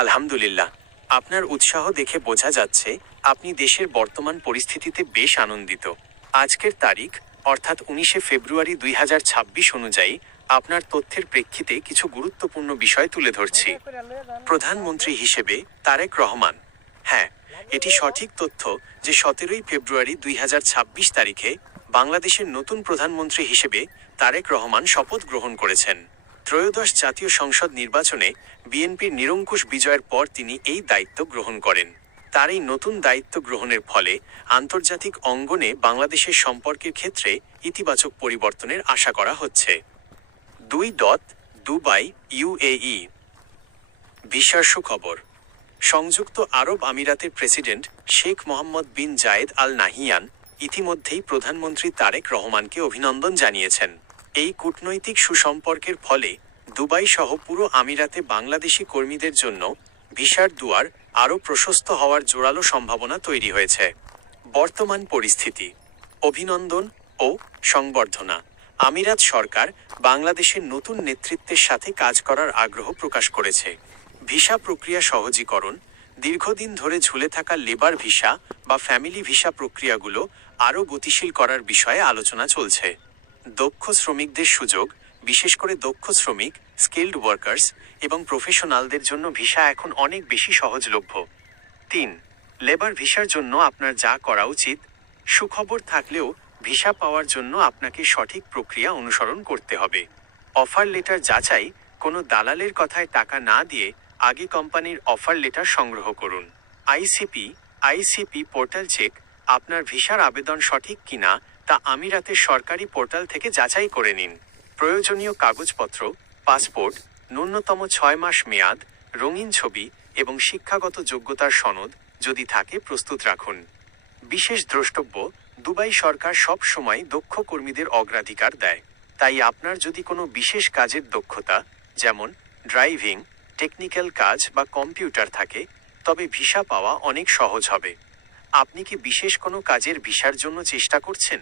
আলহামদুলিল্লাহ, আপনার উৎসাহ দেখে বোঝা যাচ্ছে আপনি দেশের বর্তমান পরিস্থিতিতে বেশ আনন্দিত। আজকের তারিখ অর্থাৎ 19শে ফেব্রুয়ারি 2026 অনুযায়ী আপনার তথ্যের প্রেক্ষিতে কিছু গুরুত্বপূর্ণ বিষয় তুলে ধরছি। প্রধানমন্ত্রী হিসেবে তারেক রহমান। হ্যাঁ, এটি সঠিক তথ্য যে 17ই ফেব্রুয়ারি 2026 তারিখে বাংলাদেশের নতুন প্রধানমন্ত্রী হিসেবে তারেক রহমান শপথ গ্রহণ করেছেন। ত্রয়োদশ জাতীয় সংসদ নির্বাচনে বিএনপির নিরঙ্কুশ বিজয়ের পর তিনি এই দায়িত্ব গ্রহণ করেন। তার এই নতুন দায়িত্ব গ্রহণের ফলে আন্তর্জাতিক অঙ্গনে বাংলাদেশের সম্পর্কের ক্ষেত্রে ইতিবাচক পরিবর্তনের আশা করা হচ্ছে। 2. Dubai, UAE. ভিসার সুখবর। সংযুক্ত আরব আমিরাতের প্রেসিডেন্ট শেখ মোহাম্মদ বিন জায়েদ আল নাহিয়ান ইতিমধ্যেই প্রধানমন্ত্রী তারেক রহমানকে অভিনন্দন জানিয়েছেন। এই কূটনৈতিক সুসম্পর্কের ফলে দুবাই সহ পুরো আমিরাতে বাংলাদেশি কর্মীদের জন্য ভিসার দুয়ার আরও প্রশস্ত হওয়ার জোরালো সম্ভাবনা তৈরি হয়েছে। বর্তমান পরিস্থিতি। অভিনন্দন ও সংবর্ধনা। আমিরাত সরকার বাংলাদেশের নতুন নেতৃত্বের সাথে কাজ করার আগ্রহ প্রকাশ করেছে। ভিসা প্রক্রিয়া সহজীকরণ, দীর্ঘদিন ধরে ঝুলে থাকা লেবার ভিসা বা ফ্যামিলি ভিসা প্রক্রিয়াগুলো আরও গতিশীল করার বিষয়ে আলোচনা চলছে। দক্ষ শ্রমিকদের সুযোগ, বিশেষ করে দক্ষ শ্রমিক, স্কিল্ড ওয়ার্কার্স এবং প্রফেশনালদের জন্য ভিসা এখন অনেক বেশি সহজলভ্য। 3. লেবার ভিসার জন্য আপনার যা করা উচিত। সুখবর থাকলেও ভিসা পাওয়ার জন্য আপনাকে সঠিক প্রক্রিয়া অনুসরণ করতে হবে। অফার লেটার যাচাই, কোনো দালালের কথায় টাকা না দিয়ে আগে কোম্পানির অফার লেটার সংগ্রহ করুন। আইসিপি পোর্টাল চেক, আপনার ভিসার আবেদন সঠিক কিনা তা আমিরাতের সরকারি পোর্টাল থেকে যাচাই করে নিন। প্রয়োজনীয় কাগজপত্র, পাসপোর্ট, ন্যূনতম 6 মাস মেয়াদ, রঙিন ছবি এবং শিক্ষাগত যোগ্যতার সনদ যদি থাকে প্রস্তুত রাখুন। বিশেষ দ্রষ্টব্য, দুবাই সরকার সব সময় দক্ষ কর্মীদের অগ্রাধিকার দেয়। তাই আপনার যদি কোনো বিশেষ কাজের দক্ষতা, যেমন ড্রাইভিং, টেকনিক্যাল কাজ বা কম্পিউটার থাকে, তবে ভিসা পাওয়া অনেক সহজ হবে। আপনি কি বিশেষ কোনো কাজের ভিসার জন্য চেষ্টা করছেন?